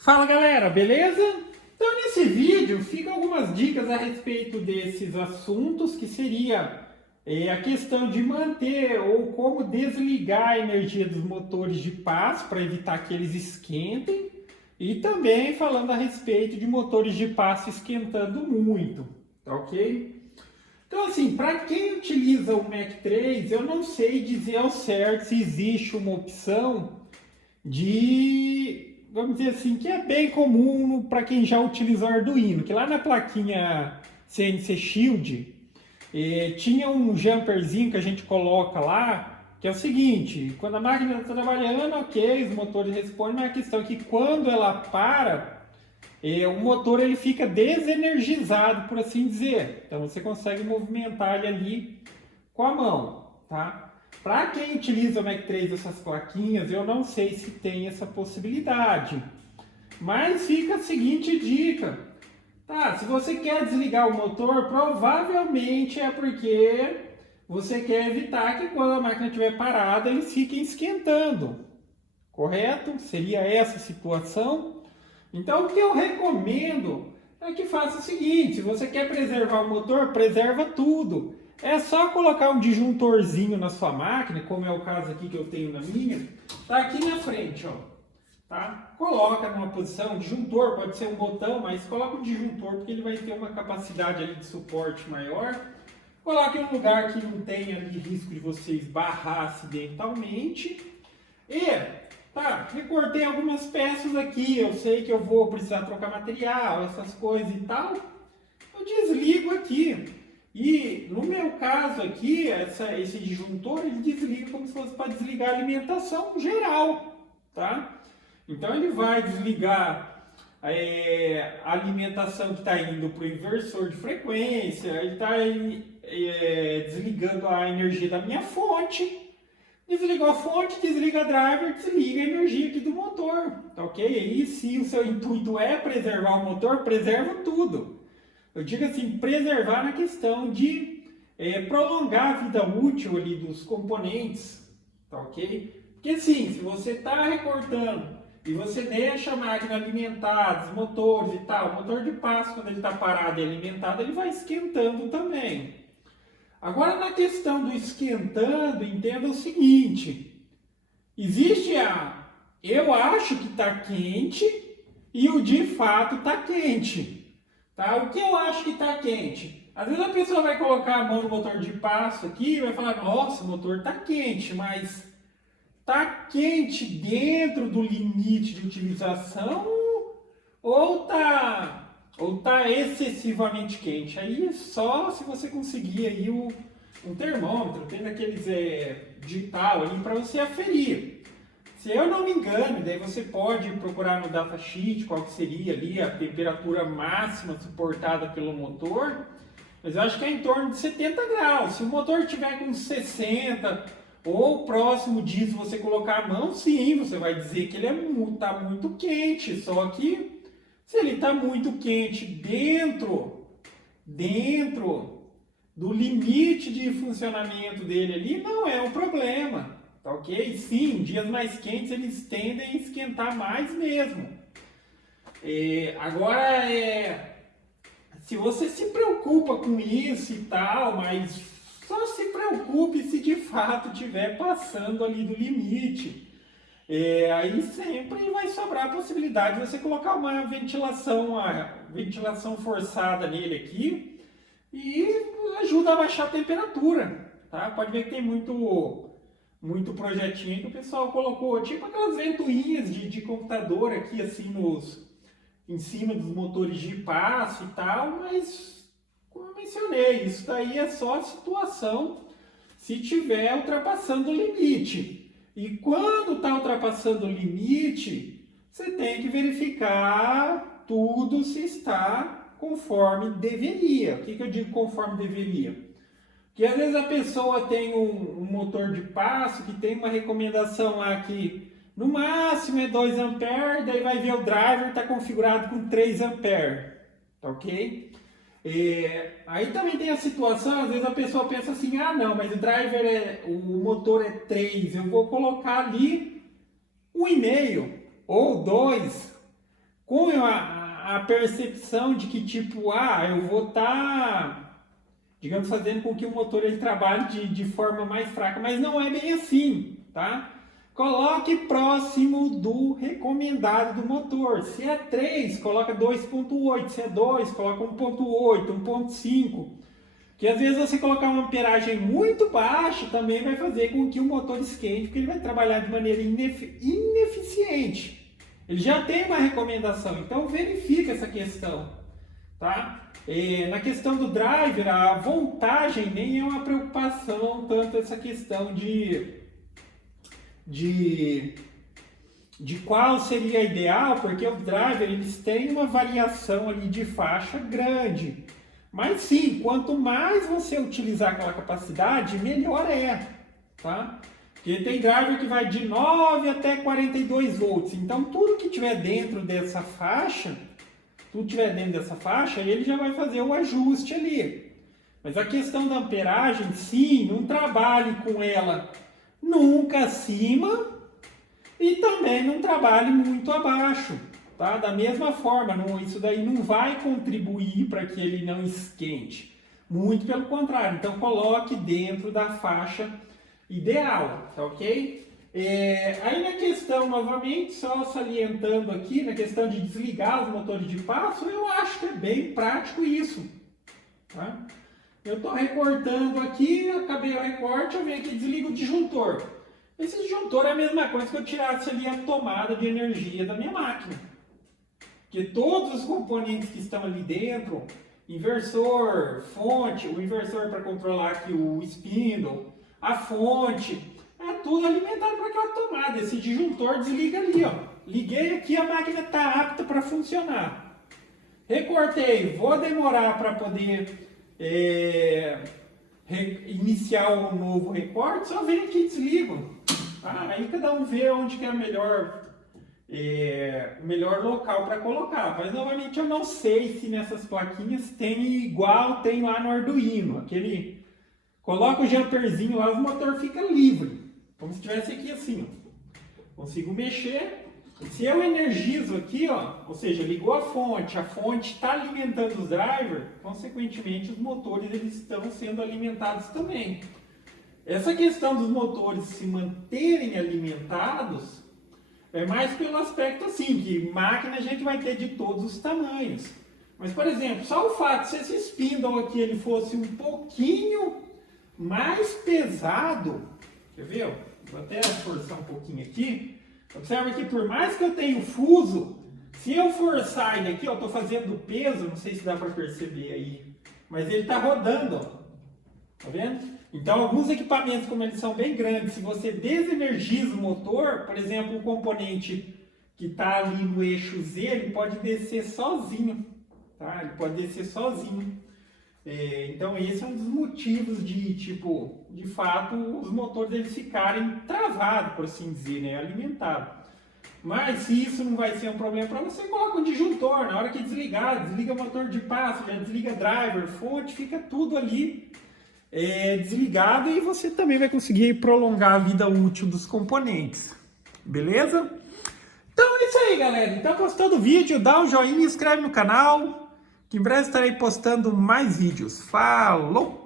Fala galera, beleza? Então nesse vídeo ficam algumas dicas a respeito desses assuntos, que seria a questão de manter ou como desligar a energia dos motores de paz para evitar que eles esquentem, e também falando a respeito de motores de paz esquentando muito, tá ok? Então assim, para quem utiliza o Mac 3, eu não sei dizer ao certo se existe uma opção de, vamos dizer assim, que é bem comum para quem já utiliza o Arduino, que lá na plaquinha CNC Shield tinha um jumperzinho que a gente coloca lá, que é o seguinte: quando a máquina está trabalhando, ok, os motores respondem, mas a questão é que quando ela para, o motor ele fica desenergizado, por assim dizer. Então você consegue movimentar ele ali com a mão, tá? Para quem utiliza o Mac 3 essas plaquinhas, eu não sei se tem essa possibilidade. Mas fica a seguinte dica. Tá, se você quer desligar o motor, provavelmente é porque você quer evitar que quando a máquina estiver parada, eles fiquem esquentando. Correto? Seria essa a situação? Então o que eu recomendo é que faça o seguinte: se você quer preservar o motor, preserva tudo. É só colocar um disjuntorzinho na sua máquina, como é o caso aqui que eu tenho na minha. Tá aqui na frente, ó. Tá? Coloca numa posição, disjuntor, pode ser um botão, mas coloca um disjuntor porque ele vai ter uma capacidade ali de suporte maior. Coloque em um lugar que não tenha ali risco de você esbarrar acidentalmente. E, tá, recortei algumas peças aqui, eu sei que eu vou precisar trocar material, essas coisas e tal. Eu desligo aqui. E no meu caso aqui, esse disjuntor, ele desliga como se fosse para desligar a alimentação geral, tá? Então ele vai desligar a alimentação que está indo para o inversor de frequência, ele está desligando a energia da minha fonte. Desligou a fonte, desliga a driver, desliga a energia aqui do motor, tá ok? E se o seu intuito é preservar o motor, preserva tudo. Eu digo assim, preservar na questão de prolongar a vida útil ali dos componentes, tá ok? Porque assim, se você está recortando e você deixa a máquina alimentada, os motores e tal, o motor de paz, quando ele está parado e alimentado, ele vai esquentando também. Agora, na questão do esquentando, entenda o seguinte: existe eu acho que está quente e o de fato está quente. Tá? O que eu acho que está quente? Às vezes a pessoa vai colocar a mão no motor de passo aqui e vai falar: nossa, o motor está quente, mas está quente dentro do limite de utilização ou tá excessivamente quente? Aí só se você conseguir aí um termômetro, tem daqueles digital ali para você aferir. Se eu não me engano, daí você pode procurar no datasheet qual que seria ali a temperatura máxima suportada pelo motor, mas eu acho que é em torno de 70 graus. Se o motor tiver com 60 ou próximo disso, você colocar a mão, sim, você vai dizer que ele está muito quente. Só que se ele está muito quente dentro do limite de funcionamento dele ali, não é um problema. Tá ok? Sim, dias mais quentes eles tendem a esquentar mais mesmo. Agora, se você se preocupa com isso e tal, mas só se preocupe se de fato estiver passando ali do limite. Aí sempre vai sobrar a possibilidade de você colocar uma ventilação forçada nele aqui e ajuda a baixar a temperatura. Tá? Pode ver que tem muito projetinho que o pessoal colocou, tipo aquelas ventoinhas de computador aqui, assim, em cima dos motores de passo e tal, mas, como eu mencionei, isso daí é só situação se estiver ultrapassando o limite. E quando está ultrapassando o limite, você tem que verificar tudo se está conforme deveria. O que eu digo conforme deveria? Que às vezes a pessoa tem um motor de passo que tem uma recomendação lá que no máximo é 2 A, daí vai ver o driver está configurado com 3 A, tá ok? Aí também tem a situação, às vezes a pessoa pensa assim: ah não, mas o motor é 3, eu vou colocar ali 1,5 ou 2. com a percepção de que tipo, eu vou estar, digamos, fazendo com que o motor ele trabalhe de forma mais fraca, mas não é bem assim, tá? Coloque próximo do recomendado do motor. Se é 3, coloca 2.8, se é 2, coloca 1.8, 1.5. Que às vezes você colocar uma amperagem muito baixa também vai fazer com que o motor esquente, porque ele vai trabalhar de maneira ineficiente. Ele já tem uma recomendação, então verifica essa questão, tá? Na questão do driver, a voltagem nem é uma preocupação, tanto essa questão de qual seria ideal, porque os drivers eles têm uma variação ali de faixa grande. Mas sim, quanto mais você utilizar aquela capacidade, melhor é, tá? Porque tem driver que vai de 9 até 42 volts. Então, tudo que tiver dentro dessa faixa, ele já vai fazer o ajuste ali. Mas a questão da amperagem, sim, não trabalhe com ela nunca acima e também não trabalhe muito abaixo. Tá? Da mesma forma, isso daí não vai contribuir para que ele não esquente. Muito pelo contrário. Então, coloque dentro da faixa ideal, tá ok? Aí na questão, novamente, só salientando aqui, na questão de desligar os motores de passo, eu acho que é bem prático isso. Tá? Eu estou recortando aqui, acabei o recorte, eu venho aqui e desligo o disjuntor. Esse disjuntor é a mesma coisa que eu tirasse ali a tomada de energia da minha máquina. Porque todos os componentes que estão ali dentro, inversor, fonte, o inversor para controlar aqui o spindle, a fonte, é tudo alimentado por aquela tomada. Esse disjuntor desliga ali, ó. Liguei aqui, a máquina está apta para funcionar. Recortei, vou demorar para poder iniciar um novo recorte, só venho aqui e desligo. Aí cada um vê onde que é o melhor local para colocar, mas novamente eu não sei se nessas plaquinhas tem igual tem lá no Arduino, coloca o jumperzinho lá, o motor fica livre, como se estivesse aqui assim, ó. Consigo mexer, se eu energizo aqui, ó, ou seja, ligou a fonte está alimentando os drivers, consequentemente os motores eles estão sendo alimentados também. Essa questão dos motores se manterem alimentados é mais pelo aspecto assim, que máquina a gente vai ter de todos os tamanhos. Mas, por exemplo, só o fato, se esse spindle aqui ele fosse um pouquinho mais pesado, quer ver? Vou até forçar um pouquinho aqui. Observa que por mais que eu tenha o fuso, se eu forçar ele aqui, eu estou fazendo peso, não sei se dá para perceber aí, mas ele está rodando, ó. Tá vendo? Então, alguns equipamentos, como eles são bem grandes, se você desenergiza o motor, por exemplo, o componente que está ali no eixo Z, ele pode descer sozinho, tá? Ele pode descer sozinho. Então, esse é um dos motivos de fato, os motores eles ficarem travados, por assim dizer, né? Alimentados. Mas se isso não vai ser um problema para você, coloca um disjuntor. Na hora que desliga o motor de passo, já desliga driver, fonte, fica tudo ali desligado e você também vai conseguir prolongar a vida útil dos componentes. Beleza? Então é isso aí, galera. Então, gostou do vídeo? Dá um joinha e inscreve no canal, que em breve estarei postando mais vídeos. Falou!